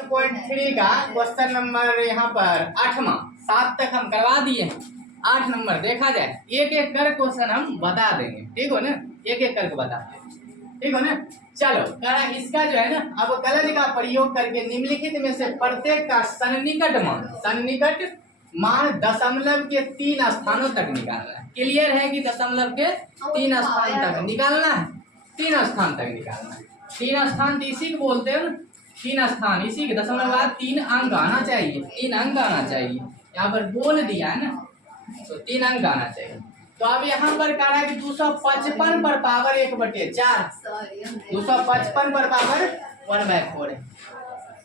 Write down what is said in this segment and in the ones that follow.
3 का question number यहाँ पर 8वां, 7 तक हम करवा दिए हैं। 8 नंबर देखा जाए, एक एक कर क्वेश्चन हम बता देंगे, ठीक हो ना, एक एक करके बता देंगे, ठीक हो ना। चलो इसका जो है ना, अब कलज का प्रयोग करके निम्नलिखित में से प्रत्येक का सन्निकट मान दशमलव के 3 स्थानों तक निकालना है। क्लियर है कि दशमलव के 3 स्थान तक निकालना है, 3 स्थान तक निकालना है। 3 स्थान इसी को बोलते हैं, 3 स्थान इसी के दशमलव बाद 3 अंक आना चाहिए, 3 अंक आना चाहिए। यहाँ पर बोल दिया है ना, तो 3 अंक आना चाहिए। तो अब यहाँ पर कह रहा है कि 255 पर पावर 1/4, 255 पर पावर 1/4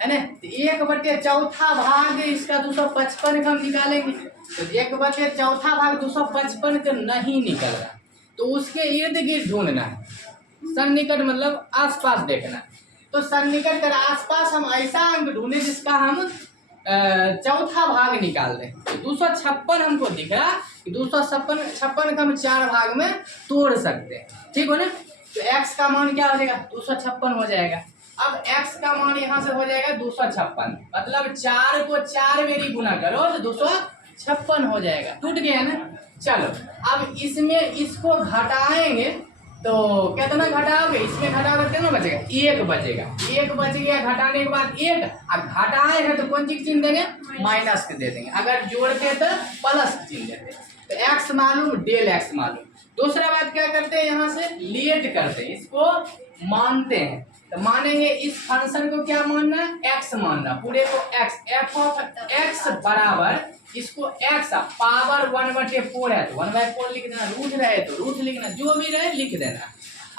है ना। तो 1/4 भाग इसका 255 का हम निकालेंगे, तो 1/4 भाग 255 का नहीं निकल रहा, तो उसके इर्द गिर्द ढूंढना है। सन्निकट मतलब आसपास देखना है। तो सन्निकट कर आसपास हम ऐसा अंक ढूंढे जिसका हम चौथा भाग निकाल दें। 256 हमको दिख रहा कि 256 का हम 4 भाग में तोड़ सकते हैं, ठीक हो ना। तो x का मान क्या हो जाएगा, 256 हो जाएगा। अब x का मान यहाँ से हो जाएगा 256, मतलब 4 को 4 मेरी गुना करो तो 256 हो जाएगा। टूट गया ना। चलो अब इसमें इसको घटाएंगे तो कितना घटाओगे, इसमें घटाओगे कितना बचेगा, 1 बचेगा। 1 बच गया, घटाने के बाद 1, अब घटाए हैं तो कौन चीज चिन्ह देंगे, माइनस के दे देंगे। अगर जोड़ते तो प्लस चिन्ह देते। तो x मालूम, डेल x मालूम। दूसरा बात क्या करते हैं, यहाँ से लेट करते हैं, इसको मानते हैं। तो मानेंगे इस फंक्शन को क्या मानना है, x मानना, पूरे को x, f ऑफ x बराबर इसको x पावर 1/4 है तो 1/4 लिख देना, रूट रहे तो रूट लिखना, जो भी रहे लिख देना।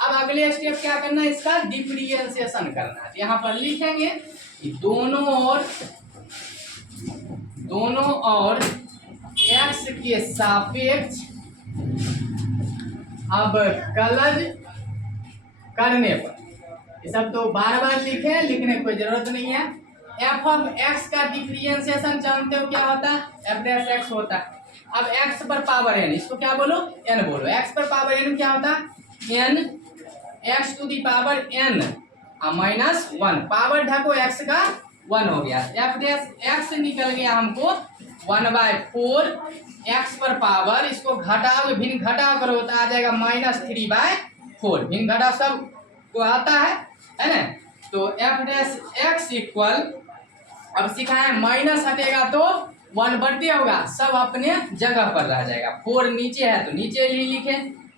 अब अगले स्टेप क्या करना है, इसका डिफरेंशिएशन करना है। यहाँ पर लिखेंगे कि दोनों ओर x के सापेक्ष अब कलज करने पर, ये सब तो बार बार लिखने की कोई जरूरत नहीं है। f ऑफ x का डिफरेंशिएशन जानते हो क्या होता है, f डैश x होता है। अब x पर पावर n, इसको क्या बोलो, n बोलो। x पर पावर n क्या होता है, n x to the power n minus 1, power ढको x का 1 हो गया। f डैश x निकल गया हमको 1/4, x पर पावर, इसको घटाओ, भिन्न घटाओ करो तो आ जाएगा -3/4। भिन्न घटाओ सब को आता है ना। तो f डैश x इक्वल, अब सीखा है माइनस हटेगा तो 1/4 होगा, सब अपने जगह पर रह जाएगा। 4 नीचे है तो नीचे ही लिखे,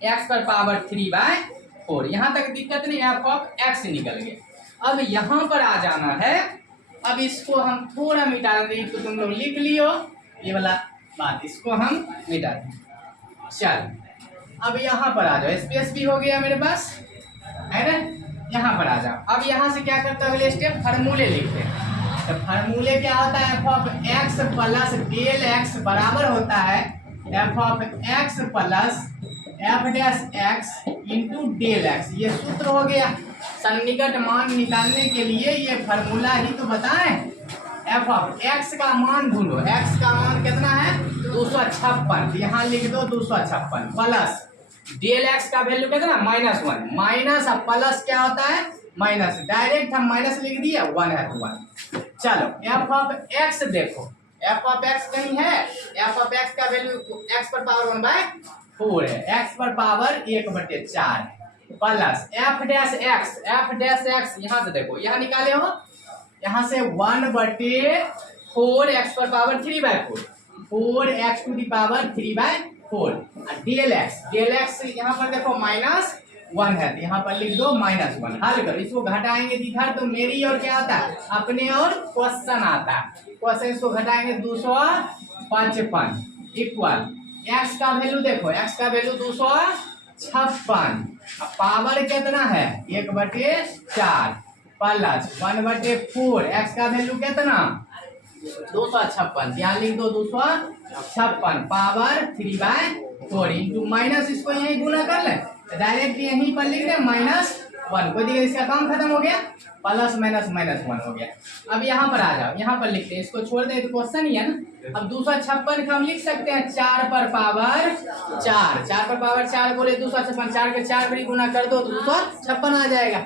x पर पावर 3/4। यहाँ तक दिक्कत नहीं, f ऑफ x निकल गया। अब यहाँ पर आ जाना है, अब इसको हम थोड़ा मिटा देंगे, तो तुम लोग लिख लियो ये वाला बात, इसको हम मिटा दें। चल अब यहाँ पर आ जाओ, स्पेस भी हो गया मेरे पास है ना। यहाँ पर आ जाओ। अब यहाँ से क्या करते हैं, अगले स्टेप फार्मूले लिखते हैं। तो फार्मूले क्या होता है, f of x plus del x बराबर होता है f of x plus f dash x into del x। ये सूत्र हो गया सन्निकट मान निकालने के लिए, ये फार्मूला ही तो बताएं। f ऑफ x का मान ढूंढो, x का मान कितना है 256, यहाँ लिख दो 256 प्लस डेल x का वैल्यू कितना -1, माइनस अब प्लस क्या होता है माइनस, डायरेक्ट हम माइनस लिख दिया, 1 है तो 1। चलो f ऑफ x देखो, f ऑफ x कहीं है, f ऑफ x का वैल्यू x पर पावर 1/4 है, x पर power 1/4 plus f dash x, यहाँ से देखो, यहाँ निकाले हो, यहाँ से 1/4 x पर power 3/4, 4x to the power 3/4। Del x यहाँ पर देखो -1 है तो यहाँ पर लिख दो -1। हल करो, इसको घटाएंगे इधर तो मेरी और क्या आता है, अपने और क्वेश्चन आता है। क्वेश्चन इसको घटाएंगे 255 इक्वल x का वैल्यू देखो, x का वैल्यू 256, पावर कितना है 1/4 प्लस 1/4, x का वैल्यू कितना 256, यहाँ लिख दो 256 पावर 3/4 इंटू माइनस, इसको यहीं गुना कर ले, डायरेक्ट यहीं पर लिख रहे -1, कोई दिक्कत, इसका काम खत्म हो गया, प्लस -1 हो गया। अब यहाँ पर आ जाओ, यहाँ पर लिखते हैं, इसको छोड़ दें तो क्वेश्चन ही है ना। अब 256 का हम लिख सकते हैं 4 पर पावर 4, 4 पर पावर 4 बोले 256, 4 के 4 बड़ी गुना कर दो तो 256 आ जाएगा।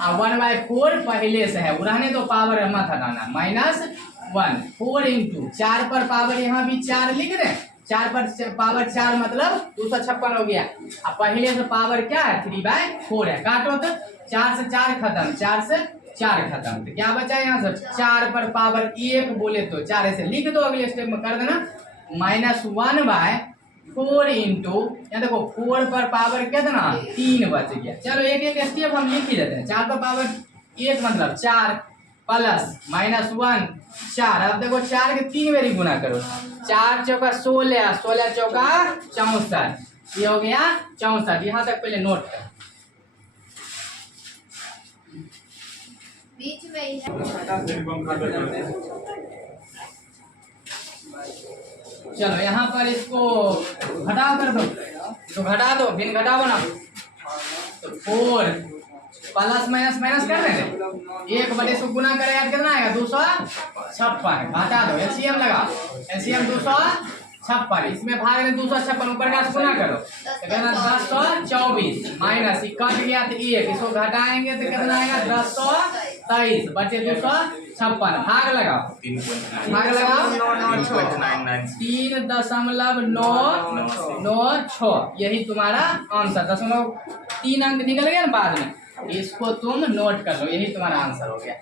1/4 पहले से है, रहने तो पावर मत हटाना, -1 4 इंटू 4 पर पावर यहाँ भी 4 लिख रहे हैं, 4 पर पावर 4 मतलब 256 हो गया। अब पहले से पावर क्या है 3/4 है, काटो तो 4 से 4 खत्म, 4 से 4 खत्म, तो क्या बचा यहाँ से 4 पर पावर 1 बोले तो 4 ऐसे लिख दो, अगले स्टेप में कर देना -1/4 इंटू यहाँ देखो 4 पर पावर कितना 3 बच गया। चलो एक एक स्टेप हम लिख ही देते हैं। 4 पर पावर 1 मतलब 4 प्लस -1 4। अब देखो 4 के 3 बारी गुना करो, 4 चौका 16, 16 चौका 64, ये हो गया 64। यहाँ तक पहले नोट कर, बीच में ही है। चलो यहाँ पर इसको घटाव कर दो, तो घटा दो, फिर घटाओ ना, तो 4 प्लस माइनस कर रहे हैं, 1 बटे से गुना करें यार कितना आएगा 256, घटा दो, एलसीएम लगाओ, एलसीएम 256, इसमें भाग में 256 ऊपर का गुना करो तो कितना 1024 माइनस कट गया तो 1, इसको घटाएंगे तो कितना आएगा 1023 बचे 256, भाग लगाओ, भाग लगाओ 3.996, यही तुम्हारा आंसर, 0.3 अंक निकल गया ना बाद में, इसको तुम नोट कर लो, यही तुम्हारा आंसर हो गया।